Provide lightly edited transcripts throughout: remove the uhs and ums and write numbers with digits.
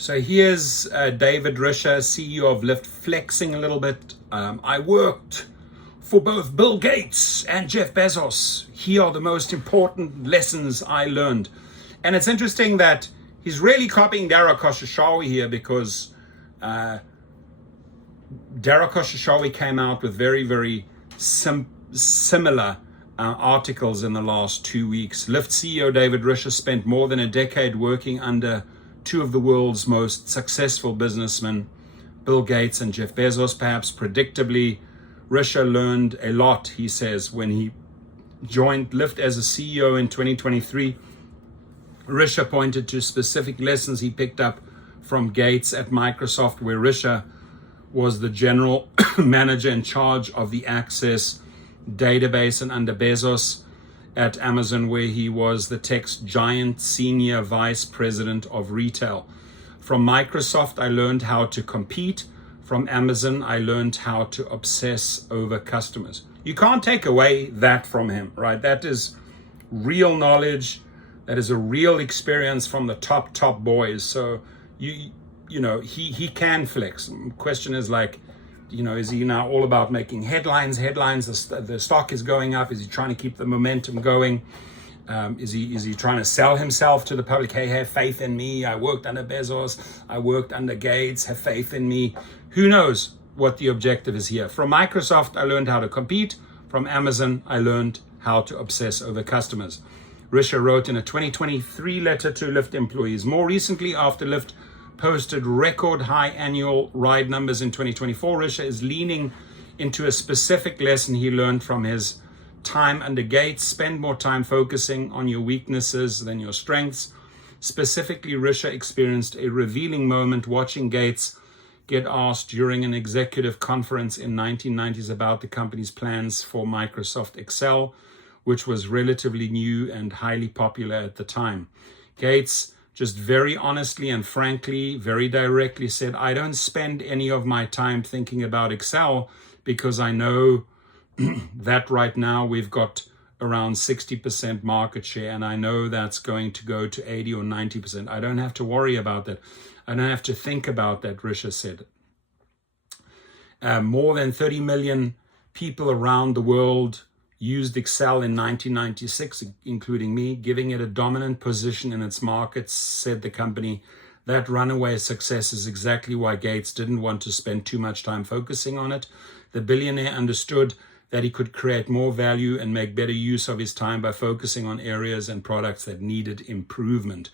So here's David Risher, CEO of LYFT, flexing a little bit. I worked for both Bill Gates and Jeff Bezos. Here are the most important lessons I learned. And it's interesting that he's really copying Dara Khosrowshahi here, because Dara Khosrowshahi came out with very, very similar articles in the last 2 weeks. LYFT CEO David Risher spent more than a decade working under two of the world's most successful businessmen, Bill Gates and Jeff Bezos. Perhaps predictably, Risher learned a lot, he says, when he joined LYFT as a CEO in 2023. Risher pointed to specific lessons he picked up from Gates at Microsoft, where Risher was the general manager in charge of the Access database, and under Bezos at Amazon, where he was the tech giant senior vice president of retail. From Microsoft, I learned how to compete. From Amazon, I learned how to obsess over customers. You can't take away that from him, right? That is real knowledge. That is a real experience from the top boys. So you know, he can flex. The question is, like, you know, is he now all about making headlines? The stock is going up. Is he trying to keep the momentum going? Is he trying to sell himself to the public? Hey, have faith in me. I worked under Bezos. I worked under Gates. Have faith in me. Who knows what the objective is here? From Microsoft, I learned how to compete. From Amazon, I learned how to obsess over customers. Risher wrote in a 2023 letter to LYFT employees. More recently, after LYFT posted record high annual ride numbers in 2024, Risher is leaning into a specific lesson he learned from his time under Gates. Spend more time focusing on your weaknesses than your strengths. Specifically, Risher experienced a revealing moment watching Gates get asked during an executive conference in 1990s about the company's plans for Microsoft Excel, which was relatively new and highly popular at the time. Gates just very honestly and frankly, very directly said, I don't spend any of my time thinking about Excel, because I know that right now we've got around 60% market share, and I know that's going to go to 80 or 90%. I don't have to worry about that. I don't have to think about that, Risher said. More than 30 million people around the world used Excel in 1996, including me, giving it a dominant position in its markets, said the company. That runaway success is exactly why Gates didn't want to spend too much time focusing on it. The billionaire understood that he could create more value and make better use of his time by focusing on areas and products that needed improvement.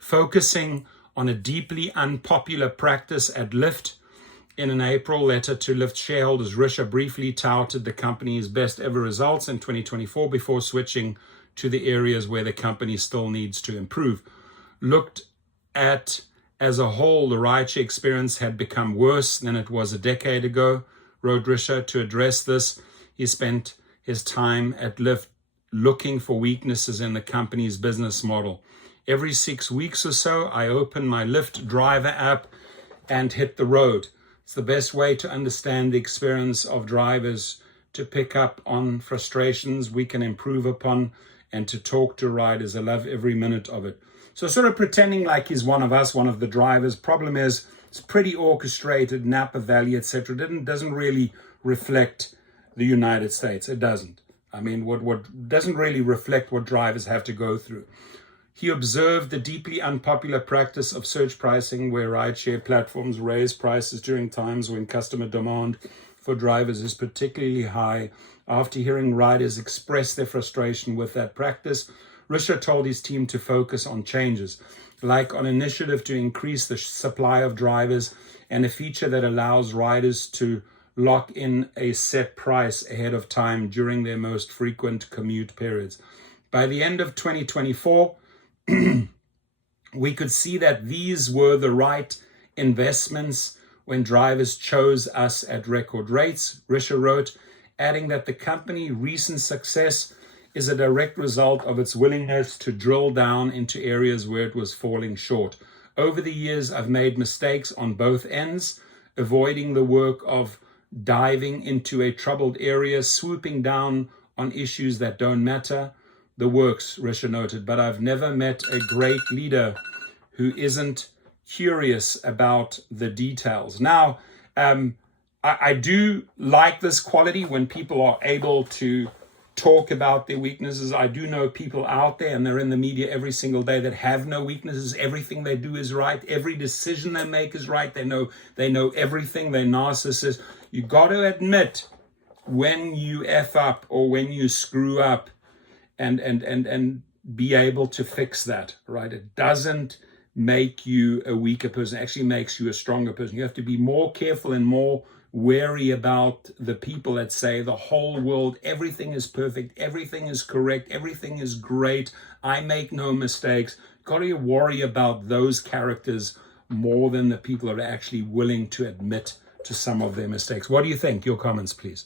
Focusing on a deeply unpopular practice at LYFT. In an April letter to LYFT shareholders, Risher briefly touted the company's best ever results in 2024 before switching to the areas where the company still needs to improve. Looked at as a whole, the rideshare experience had become worse than it was a decade ago, wrote Risher. To address this, he spent his time at LYFT looking for weaknesses in the company's business model. Every 6 weeks or so, I open my LYFT driver app and hit the road. It's the best way to understand the experience of drivers, to pick up on frustrations we can improve upon, and to talk to riders. I love every minute of it. So sort of pretending like he's one of us, one of the drivers. Problem is, it's pretty orchestrated, Napa Valley, etc. Doesn't really reflect the United States. It doesn't. I mean, what doesn't really reflect what drivers have to go through. He observed the deeply unpopular practice of surge pricing, where rideshare platforms raise prices during times when customer demand for drivers is particularly high. After hearing riders express their frustration with that practice, Risher told his team to focus on changes, like an initiative to increase the supply of drivers and a feature that allows riders to lock in a set price ahead of time during their most frequent commute periods. By the end of 2024, we could see that these were the right investments when drivers chose us at record rates, Risher wrote, adding that the company's recent success is a direct result of its willingness to drill down into areas where it was falling short. Over the years, I've made mistakes on both ends, avoiding the work of diving into a troubled area, swooping down on issues that don't matter. The works, Risher noted, but I've never met a great leader who isn't curious about the details. Now, I do like this quality when people are able to talk about their weaknesses. I do know people out there, and they're in the media every single day, that have no weaknesses. Everything they do is right. Every decision they make is right. They know everything. They're narcissists. You got to admit when you F up or when you screw up, and be able to fix that, right? It doesn't make you a weaker person. It actually makes you a stronger person. You have to be more careful and more wary about the people that say the whole world, everything is perfect, everything is correct, everything is great, I make no mistakes. Got to worry about those characters more than the people that are actually willing to admit to some of their mistakes. What do you think? Your comments, please.